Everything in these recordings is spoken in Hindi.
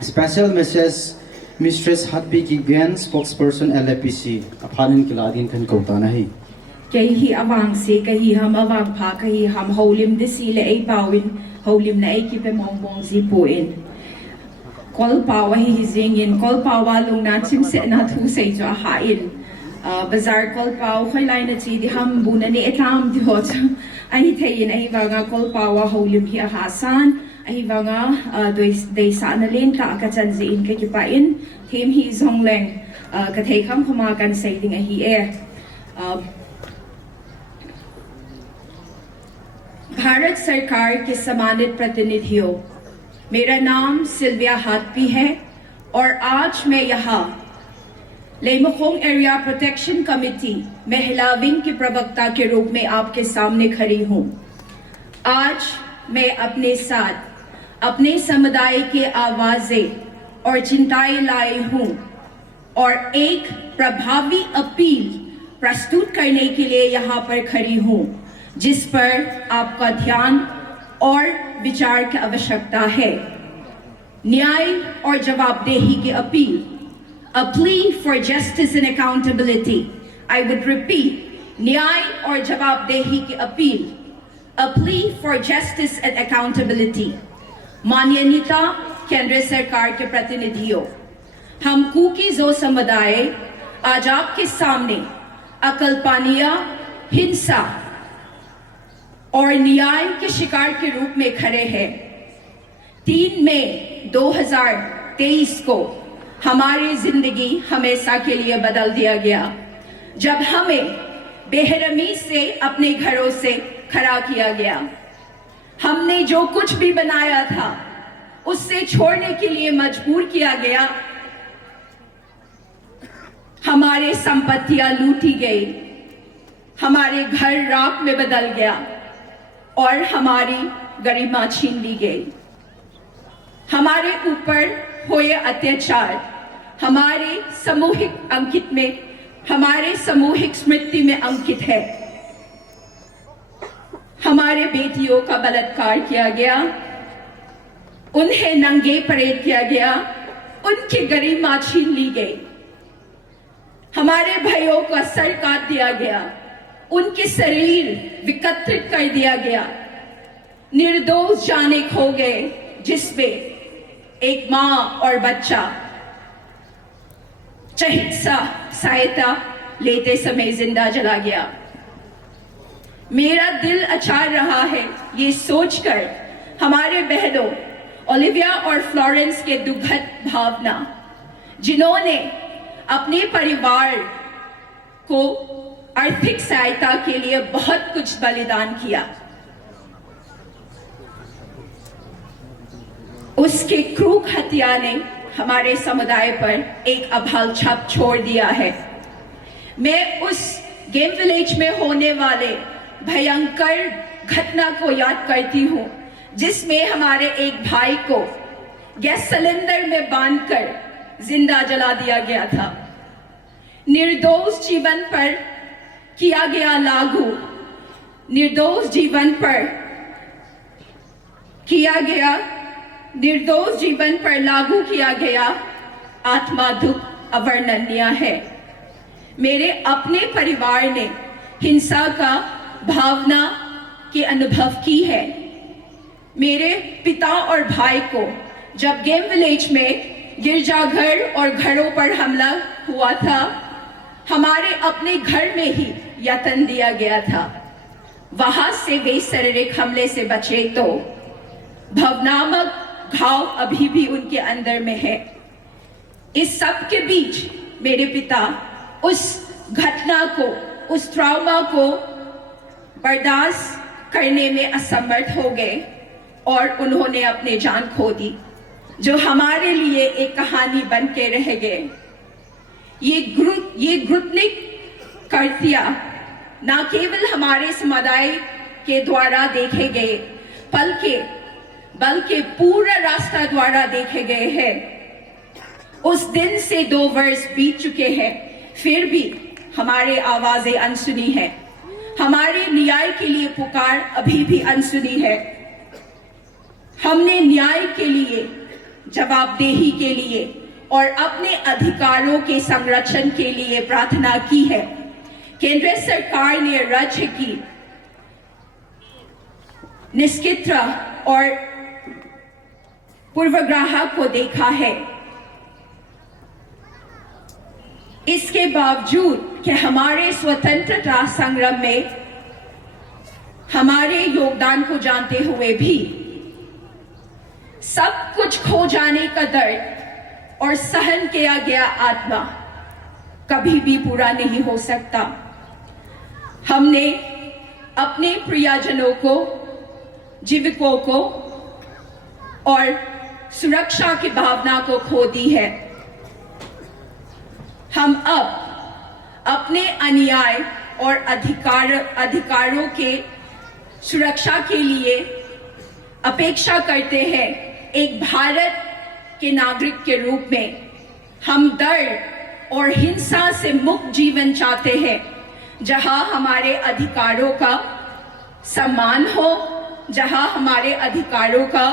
Special message Mistress Hatbi ki Gyan spokesperson LAPC Apanin Kiladin kan Kautana hi. Kahi awang se kahi ham awang pa kahi ham holim de sile ay pawin holim na ay kipe mongbong zipuin. Kol pawa hi hizingin kol pawa lung na chim se na thu say jo hain. Bazar kol paw khoy lai na chi di ham buna ni etam di hot. Ay tayin ay wanga kol pawa holim hi hasan. Ay wanga doy sa analin ka akachan ziin ka kipain. Him hi zongleng katay kam kumakan say ding ay hi Bharat सरकार के सम्मानित प्रतिनिधियों, मेरा नाम सिल्विया हाथपी है और आज मैं यहाँ लेमखोंग एरिया प्रोटेक्शन कमेटी महिला विंग की प्रवक्ता के रूप में आपके सामने खड़ी हूँ। आज मैं अपने साथ अपने समुदाय के आवाजें और चिंताएं लाई हूँ और एक प्रभावी अपील प्रस्तुत करने के लिए यहाँ पर खड़ी हूँ, जिस पर आपका ध्यान और विचार की आवश्यकता है। न्याय और जवाबदेही की appeal, a plea for justice and accountability. I would repeat, न्याय और जवाबदेही की appeal, a plea for justice and accountability. माननीय नेता केंद्र सरकार के प्रतिनिधियों, हम कुकी जो समुदाय आज आपके सामने अकल्पनीय हिंसा और न्याय के शिकार के रूप में खड़े हैं। 3 मई 2023 को हमारी जिंदगी हमेशा के लिए बदल दिया गया, जब हमें बेरहमी से अपने घरों से खड़ा किया गया। हमने जो कुछ भी बनाया था उससे छोड़ने के लिए मजबूर किया गया। हमारे संपत्तियां लूटी गई, हमारे घर राख में बदल गया और हमारी गरिमा छीन ली गई। हमारे ऊपर हुए अत्याचार हमारे सामूहिक स्मृति में अंकित है। हमारे बेटियों का बलात्कार किया गया, उन्हें नंगे परेड किया गया, उनकी गरिमा छीन ली गई। हमारे भाइयों का सर काट दिया गया, उनके शरीर विकत्रित कर दिया गया। निर्दोष जाने खो गए, जिसमें एक मां और बच्चा चिकित्सा सहायता लेते समय जिंदा चला गया। मेरा दिल अचार रहा है ये सोचकर हमारे बहनों ओलिविया और फ्लोरेंस के दुखद भावना, जिन्होंने अपने परिवार को आर्थिक सहायता के लिए बहुत कुछ बलिदान किया, उसके क्रूर हत्या ने हमारे समुदाय पर एक अभाल छाप छोड़ दिया है। मैं उस गेम विलेज में होने वाले भयंकर घटना को याद करती हूँ, जिसमें हमारे एक भाई को गैस सिलेंडर में बांधकर जिंदा जला दिया गया था। निर्दोष जीवन पर किया गया लागू, निर्दोष जीवन पर लागू किया गया आत्मा दुख अवर्णनीय है। मेरे अपने परिवार ने हिंसा का भावना की अनुभव की है। मेरे पिता और भाई को जब गेम विलेज में गिरजाघर और घरों पर हमला हुआ था, हमारे अपने घर में ही यतन दिया गया था। वहां से वे शारीरिक हमले से बचे तो भावनात्मक घाव अभी भी उनके अंदर में है। इस सब के बीच मेरे पिता उस घटना को, उस ट्रॉमा को बर्दाश्त करने में असमर्थ हो गए और उन्होंने अपनी जान खो दी, जो हमारे लिए एक कहानी बन के रह गए। ये घृणित कृत्य न केवल हमारे समुदाय के द्वारा देखे गए बल्कि पूरा रास्ता द्वारा देखे गए हैं। उस दिन से 2 वर्ष बीत चुके हैं, फिर भी हमारे आवाजें अनसुनी है। हमारे न्याय के लिए पुकार अभी भी अनसुनी है। हमने न्याय के लिए जवाबदेही के लिए और अपने अधिकारों के संरक्षण के लिए प्रार्थना की है। केंद्र सरकार ने राज्य की निष्क्रियता और पूर्वाग्रह को देखा है। इसके बावजूद कि हमारे स्वतंत्रता संग्राम में हमारे योगदान को जानते हुए भी सब कुछ खो जाने का दर्द और सहन किया गया आत्मा कभी भी पूरा नहीं हो सकता। हमने अपने प्रियजनों को, जीविकों को और सुरक्षा की भावना को खो दी है। हम अब अपने अन्याय और अधिकारों के सुरक्षा के लिए अपेक्षा करते हैं। एक भारत के नागरिक के रूप में हम डर और हिंसा से मुक्त जीवन चाहते हैं, जहां हमारे अधिकारों का सम्मान हो, जहां हमारे अधिकारों का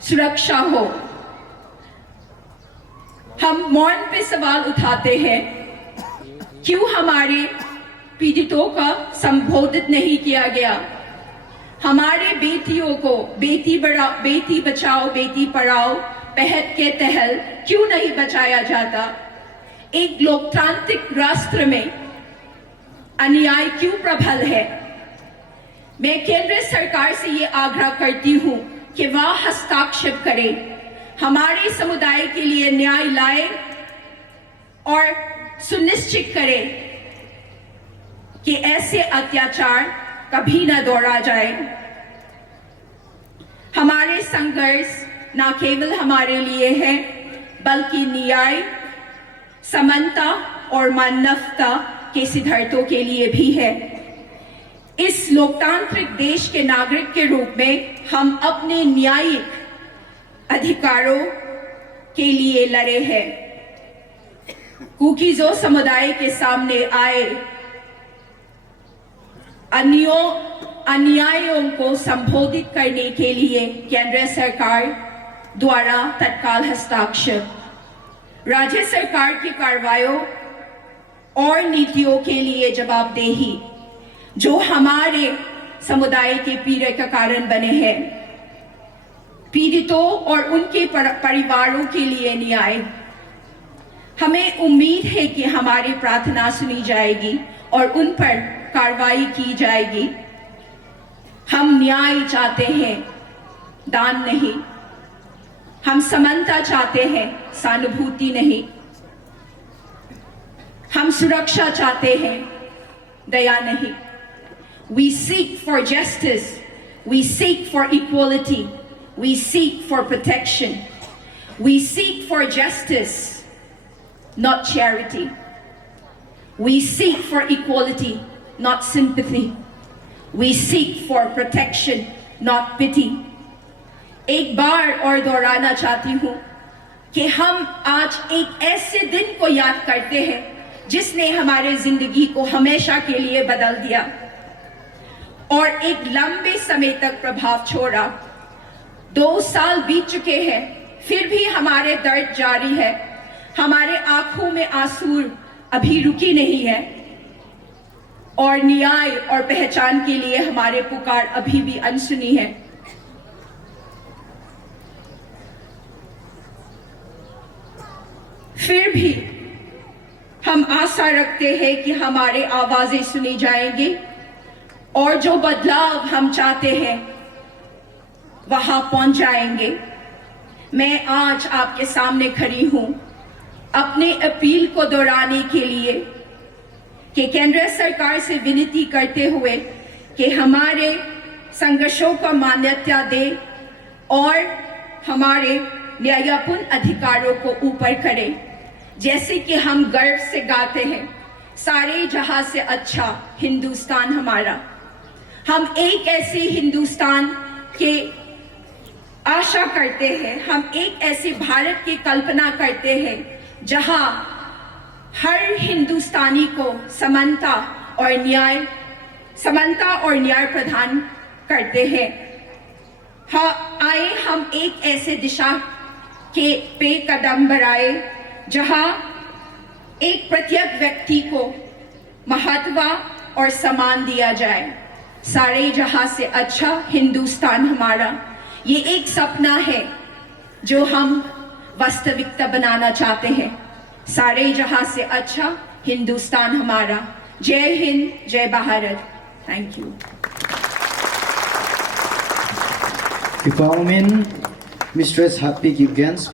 सुरक्षा हो। हम मौन पे सवाल उठाते हैं, क्यों हमारे पीड़ितों का संबोधित नहीं किया गया? हमारे बेटियों को बेटी बचाओ बेटी पढ़ाओ पहल के तहत क्यों नहीं बचाया जाता? एक लोकतांत्रिक राष्ट्र में अन्याय क्यों प्रबल है? मैं केंद्र सरकार से ये आग्रह करती हूँ कि वह हस्तक्षेप करे, हमारे समुदाय के लिए न्याय लाए और सुनिश्चित करे कि ऐसे अत्याचार कभी न दोहरा जाए। हमारे संघर्ष न केवल हमारे लिए है, बल्कि न्याय, समानता और मानवता के सिद्धांतों के लिए भी है। इस लोकतांत्रिक देश के नागरिक के रूप में हम अपने न्यायिक अधिकारों के लिए लड़े हैं। कुकीज़ो समुदाय के सामने आए अन्यायों को संबोधित करने के लिए केंद्र सरकार द्वारा तत्काल हस्तक्षेप, राज्य सरकार की कार्रवाइयों और नीतियों के लिए जवाबदेही जो हमारे समुदाय के पीड़ा का कारण बने हैं, पीड़ितों और उनके परिवारों के लिए न्याय। हमें उम्मीद है कि हमारी प्रार्थना सुनी जाएगी और उन पर कार्रवाई की जाएगी। हम न्याय चाहते हैं, दान नहीं। हम समानता चाहते हैं, सहानुभूति नहीं। हम सुरक्षा चाहते हैं, दया नहीं। We seek for justice. We seek for equality. We seek for protection. We seek for justice, not charity. We seek for equality, not sympathy. We seek for protection, not pity. एक बार और दोहराना चाहती हूँ कि हम आज एक ऐसे दिन को याद करते हैं जिसने हमारे जिंदगी को हमेशा के लिए बदल दिया और एक लंबे समय तक प्रभाव छोड़ा। 2 साल बीत चुके हैं, फिर भी हमारे दर्द जारी है। हमारे आंखों में आंसू अभी रुकी नहीं है और न्याय और पहचान के लिए हमारे पुकार अभी भी अनसुनी है। फिर भी हम आशा रखते हैं कि हमारी आवाजें सुनी जाएंगी और जो बदलाव हम चाहते हैं वहां पहुंच जाएंगे। मैं आज आपके सामने खड़ी हूं अपने अपील को दोहराने के लिए कि केंद्र सरकार से विनती करते हुए कि हमारे संघर्षों को मान्यता दे और हमारे न्यायपूर्ण अधिकारों को ऊपर करे। जैसे कि हम गर्व से गाते हैं, सारे जहां से अच्छा हिंदुस्तान हमारा। हम एक ऐसे हिंदुस्तान के आशा करते हैं, हम एक ऐसे भारत की कल्पना करते हैं जहां हर हिंदुस्तानी को समानता और न्याय प्रदान करते हैं। हाँ, आए हम एक ऐसे दिशा पे कदम बढ़ाए, जहां एक प्रत्येक व्यक्ति को महत्व और सम्मान दिया जाए। सारे जहां से अच्छा हिंदुस्तान हमारा, ये एक सपना है जो हम वास्तविकता बनाना चाहते हैं। सारे जहां से अच्छा हिंदुस्तान हमारा। जय हिंद, जय Bharat. Thank you. Department Mistress Happy Gibbons.